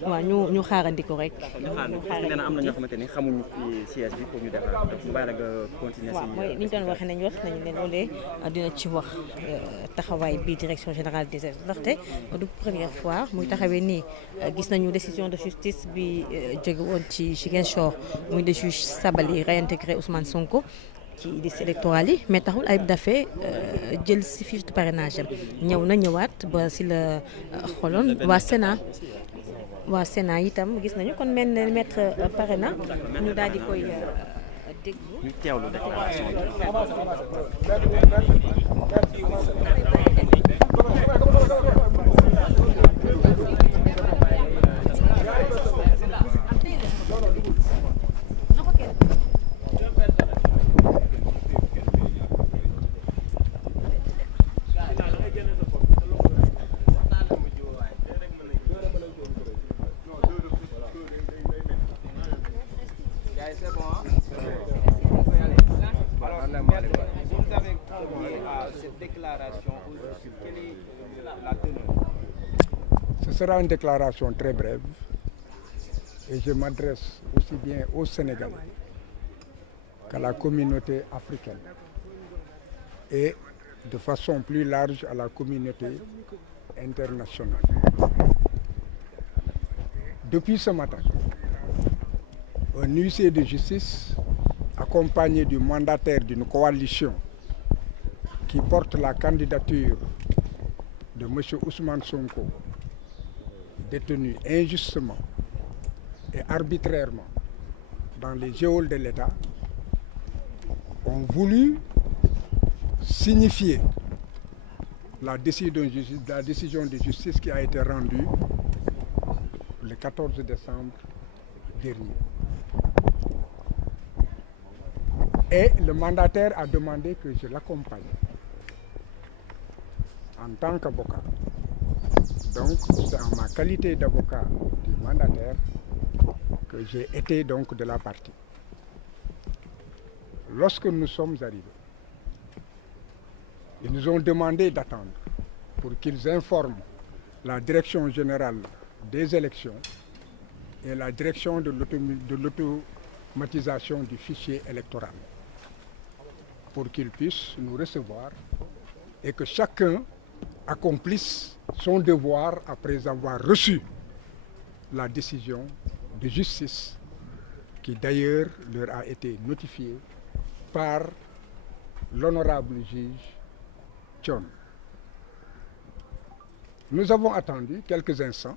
waaw ñu xaarandi ko rek. ñu xaarandi am na ñoo xamante ni xamuñu fi siège bi pour ñu defar donc mu bàyyi la nga continuer. waaw mooy ni ñu doon waxee nañu ne loolee dina ci wax taxawaay bi direction générale des élections ndaxte du première fois muy taxawee nii gis nañu décision de justice bi jóge woon ci Ziguinchor muy le juge Sabali réintégré Ousmane Sonko ci liste électorale yi mais taxul Ayib Daffé jël si fiche de parrainage am ñëwaat ba si la xoloon waa Sénat itam gis nañu kon mel ne maître parrain ñu daal di koy déglu. ñu teewlu déclaration Ce sera une déclaration très brève et je m'adresse aussi bien aux Sénégalais qu'à la communauté africaine et de façon plus large à la communauté internationale. Depuis ce matin, un huissier de justice accompagné du mandataire d'une coalition qui porte la candidature de M. Ousmane Sonko, détenu injustement et arbitrairement dans les geôles de l'État, ont voulu signifier la décision de justice qui a été rendue le 14 décembre dernier. Et le mandataire a demandé que je l'accompagne en tant qu'avocat. Donc, c'est en ma qualité d'avocat du mandataire que j'ai été donc de la partie. Lorsque nous sommes arrivés, ils nous ont demandé d'attendre pour qu'ils informent la direction générale des élections et la direction de l'automatisation du fichier électoral pour qu'ils puissent nous recevoir et que chacun accomplisse son devoir après avoir reçu la décision de justice qui d'ailleurs leur a été notifiée par l'honorable juge Thion. Nous avons attendu quelques instants.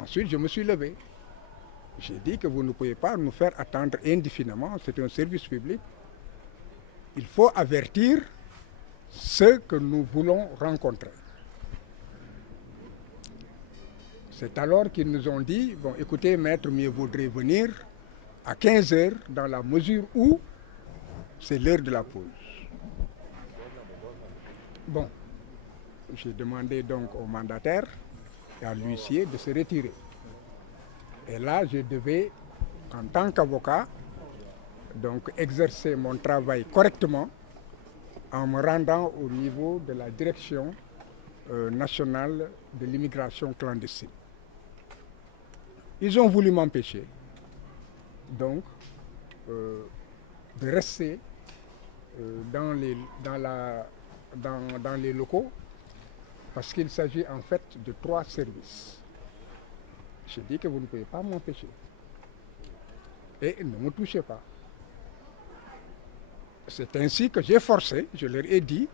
Ensuite, je me suis levé. J'ai dit que vous ne pouvez pas nous faire attendre indéfiniment. C'est un service public. Il faut avertir ceux que nous voulons rencontrer. C'est alors qu'ils nous ont dit, bon, écoutez, maître, mieux vaudrait venir à 15 heures dans la mesure où c'est l'heure de la pause. Bon, j'ai demandé donc au mandataire et à l'huissier de se retirer. Et là, je devais, en tant qu'avocat, donc exercer mon travail correctement en me rendant au niveau de la direction nationale de l'immigration clandestine. Ils ont voulu m'empêcher donc de rester dans les locaux parce qu'il s'agit en fait de 3 services. Je dis que vous ne pouvez pas m'empêcher et ne me touchez pas. C'est ainsi que j'ai forcé, je leur ai dit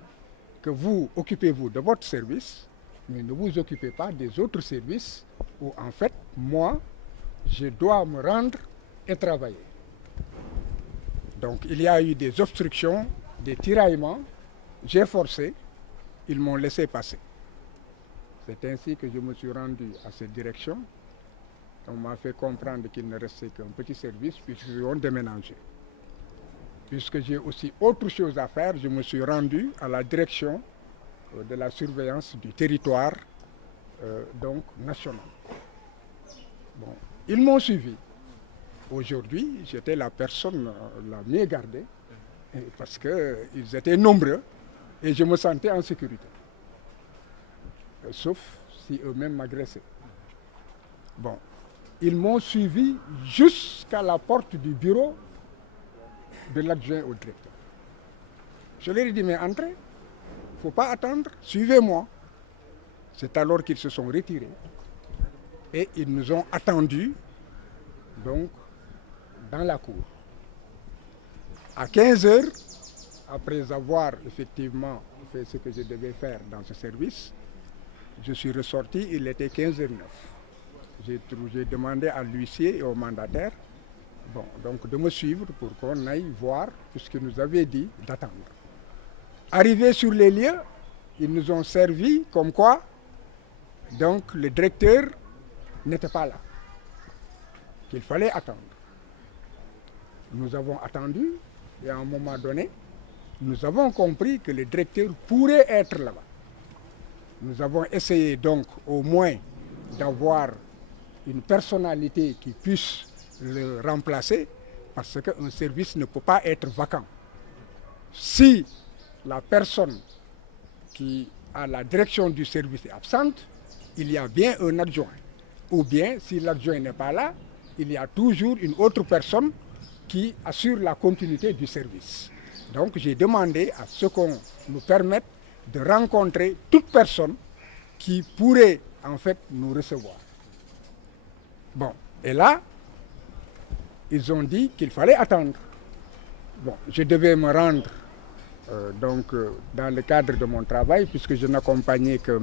que vous occupez-vous de votre service, mais ne vous occupez pas des autres services où en fait, moi, je dois me rendre et travailler. Donc il y a eu des obstructions, des tiraillements, j'ai forcé, ils m'ont laissé passer. C'est ainsi que je me suis rendu à cette direction. On m'a fait comprendre qu'il ne restait qu'un petit service puisqu'ils ont déménagé. Puisque j'ai aussi autre chose à faire, je me suis rendu à la direction de la surveillance du territoire donc national. Bon, ils m'ont suivi. Aujourd'hui, j'étais la personne la mieux gardée parce qu'ils étaient nombreux et je me sentais en sécurité. Sauf si eux-mêmes m'agressaient. Bon, ils m'ont suivi jusqu'à la porte du bureau de l'adjoint au directeur. Je leur ai dit, mais entrez, il ne faut pas attendre, suivez-moi. C'est alors qu'ils se sont retirés et ils nous ont attendus donc, dans la cour. À 15 heures, après avoir effectivement fait ce que je devais faire dans ce service, je suis ressorti, il était 15h09. J'ai demandé à l'huissier et au mandataire donc de me suivre pour qu'on aille voir ce qu'ils nous avaient dit d'attendre. Arrivés sur les lieux, ils nous ont servi comme quoi donc le directeur n'était pas là, qu'il fallait attendre. Nous avons attendu et à un moment donné, nous avons compris que le directeur pourrait être là-bas. Nous avons essayé donc au moins d'avoir une personnalité qui puisse le remplacer parce qu'un service ne peut pas être vacant. Si la personne qui a la direction du service est absente, il y a bien un adjoint. Ou bien, si l'adjoint n'est pas là, il y a toujours une autre personne qui assure la continuité du service. Donc j'ai demandé à ce qu'on nous permette de rencontrer toute personne qui pourrait en fait nous recevoir. Bon, et là, ils ont dit qu'il fallait attendre. Bon, je devais me rendre dans le cadre de mon travail, puisque je n'accompagnais que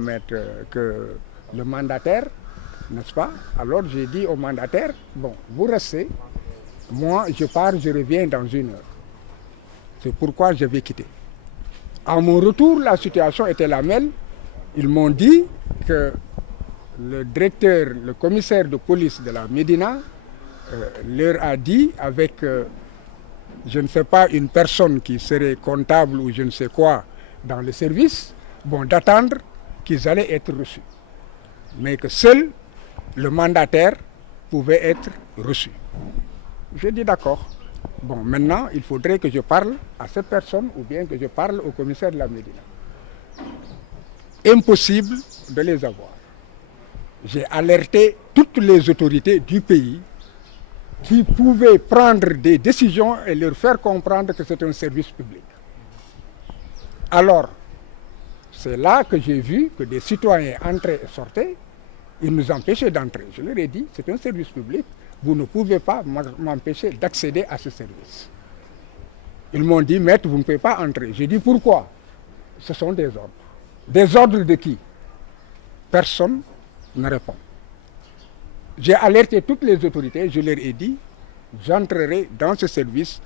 le mandataire, n'est-ce pas? Alors j'ai dit au mandataire, bon, vous restez, moi je pars, je reviens dans 1 heure. C'est pourquoi je vais quitter. À mon retour, la situation était la même. Ils m'ont dit que le directeur, le commissaire de police de la Médina leur a dit avec, je ne sais pas, une personne qui serait comptable ou je ne sais quoi dans le service, bon, d'attendre qu'ils allaient être reçus. Mais que seul le mandataire pouvait être reçu. J'ai dit d'accord. Bon, maintenant, il faudrait que je parle à cette personne ou bien que je parle au commissaire de la Médina. Impossible de les avoir. J'ai alerté toutes les autorités du pays qui pouvaient prendre des décisions et leur faire comprendre que c'est un service public. Alors, c'est là que j'ai vu que des citoyens entraient et sortaient. Ils nous empêchaient d'entrer. Je leur ai dit, c'est un service public. Vous ne pouvez pas m'empêcher d'accéder à ce service. Ils m'ont dit, maître, vous ne pouvez pas entrer. J'ai dit, pourquoi? Ce sont des ordres. Des ordres de qui? Personne ne répond. J'ai alerté toutes les autorités, je leur ai dit, j'entrerai dans ce service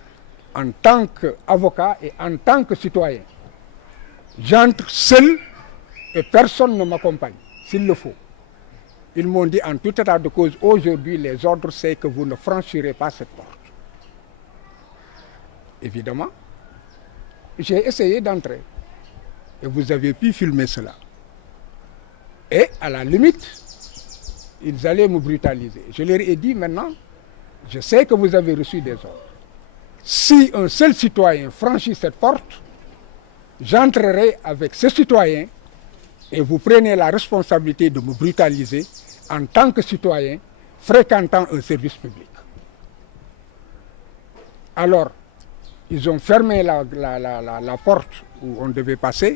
en tant qu'avocat et en tant que citoyen. J'entre seul et personne ne m'accompagne, s'il le faut. Ils m'ont dit en tout état de cause, aujourd'hui, les ordres, c'est que vous ne franchirez pas cette porte. Évidemment, j'ai essayé d'entrer. Et vous avez pu filmer cela. Et à la limite, ils allaient me brutaliser. Je leur ai dit maintenant, je sais que vous avez reçu des ordres. Si un seul citoyen franchit cette porte, j'entrerai avec ce citoyen et vous prenez la responsabilité de me brutaliser en tant que citoyen fréquentant un service public. Alors, ils ont fermé la porte où on devait passer